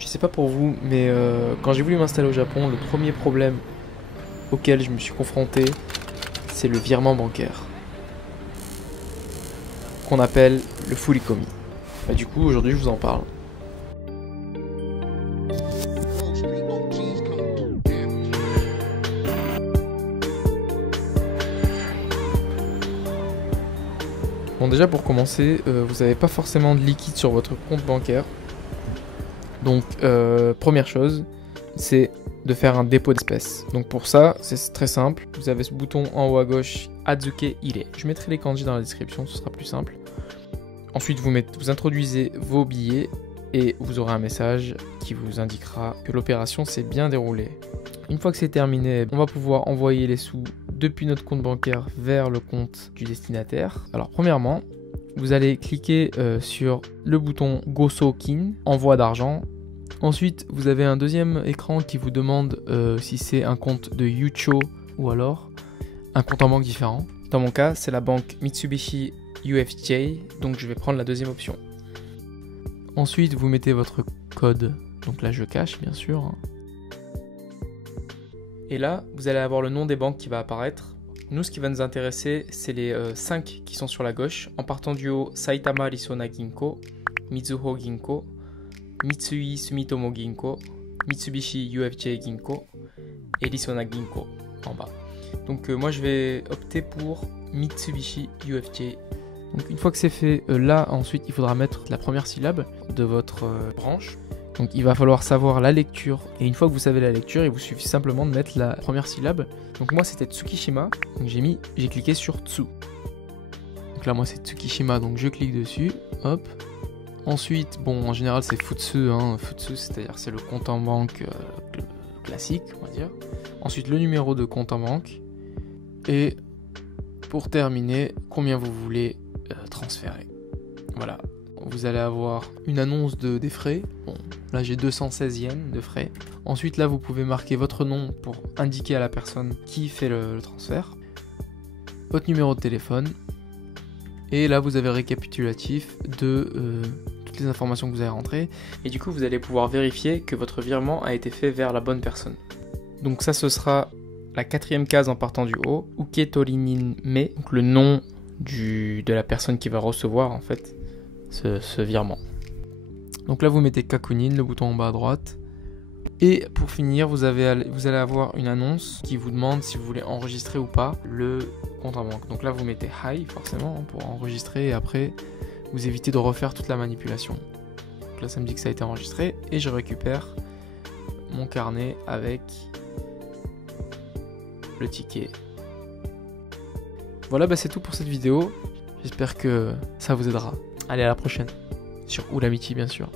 Je sais pas pour vous, mais quand j'ai voulu m'installer au Japon, le premier problème auquel je me suis confronté, c'est le virement bancaire, qu'on appelle le furikomi. Bah, du coup, aujourd'hui, je vous en parle. Bon, déjà pour commencer, vous n'avez pas forcément de liquide sur votre compte bancaire. Donc, première chose, c'est de faire un dépôt d'espèces. Donc pour ça, c'est très simple. Vous avez ce bouton en haut à gauche, Azuke Ire. Je mettrai les kanji dans la description, ce sera plus simple. Ensuite, vous introduisez vos billets et vous aurez un message qui vous indiquera que l'opération s'est bien déroulée. Une fois que c'est terminé, on va pouvoir envoyer les sous depuis notre compte bancaire vers le compte du destinataire. Alors premièrement, vous allez cliquer sur le bouton Gosokin, envoi d'argent. Ensuite, vous avez un deuxième écran qui vous demande si c'est un compte de Yucho ou alors un compte en banque différent. Dans mon cas, c'est la banque Mitsubishi UFJ, donc je vais prendre la deuxième option. Ensuite, vous mettez votre code, donc là je cache bien sûr. Et là, vous allez avoir le nom des banques qui va apparaître. Nous, ce qui va nous intéresser, c'est les 5 qui sont sur la gauche, en partant du haut, Saitama Risona Ginko, Mizuho Ginko, Mitsui Sumitomo Ginko, Mitsubishi UFJ Ginko et Risona Ginko en bas. Donc moi, je vais opter pour Mitsubishi UFJ. Donc une fois que c'est fait, là, ensuite, il faudra mettre la première syllabe de votre branche. Donc il va falloir savoir la lecture, et une fois que vous savez la lecture, il vous suffit simplement de mettre la première syllabe. Donc moi c'était Tsukishima, donc j'ai cliqué sur Tsu. Donc là moi c'est Tsukishima, donc je clique dessus, hop. Ensuite, bon en général c'est Futsu, Futsu c'est-à-dire c'est le compte en banque classique, on va dire. Ensuite le numéro de compte en banque, et pour terminer, combien vous voulez transférer. Voilà. Vous allez avoir une annonce des frais. Bon, là j'ai 216 yens de frais. Ensuite là vous pouvez marquer votre nom pour indiquer à la personne qui fait le transfert. Votre numéro de téléphone. Et là vous avez récapitulatif de toutes les informations que vous avez rentrées. Et du coup vous allez pouvoir vérifier que votre virement a été fait vers la bonne personne. Donc ça ce sera la 4e case en partant du haut. Uketorinin me, donc le nom de la personne qui va recevoir en fait ce virement. Donc là vous mettez Kakunin, le bouton en bas à droite, et pour finir vous allez avoir une annonce qui vous demande si vous voulez enregistrer ou pas le compte en banque. Donc là vous mettez Hi forcément pour enregistrer, et après vous évitez de refaire toute la manipulation. Donc là ça me dit que ça a été enregistré, et je récupère mon carnet avec le ticket. Voilà, c'est tout pour cette vidéo, j'espère que ça vous aidera. Allez, à la prochaine, sur Oulamichi bien sûr.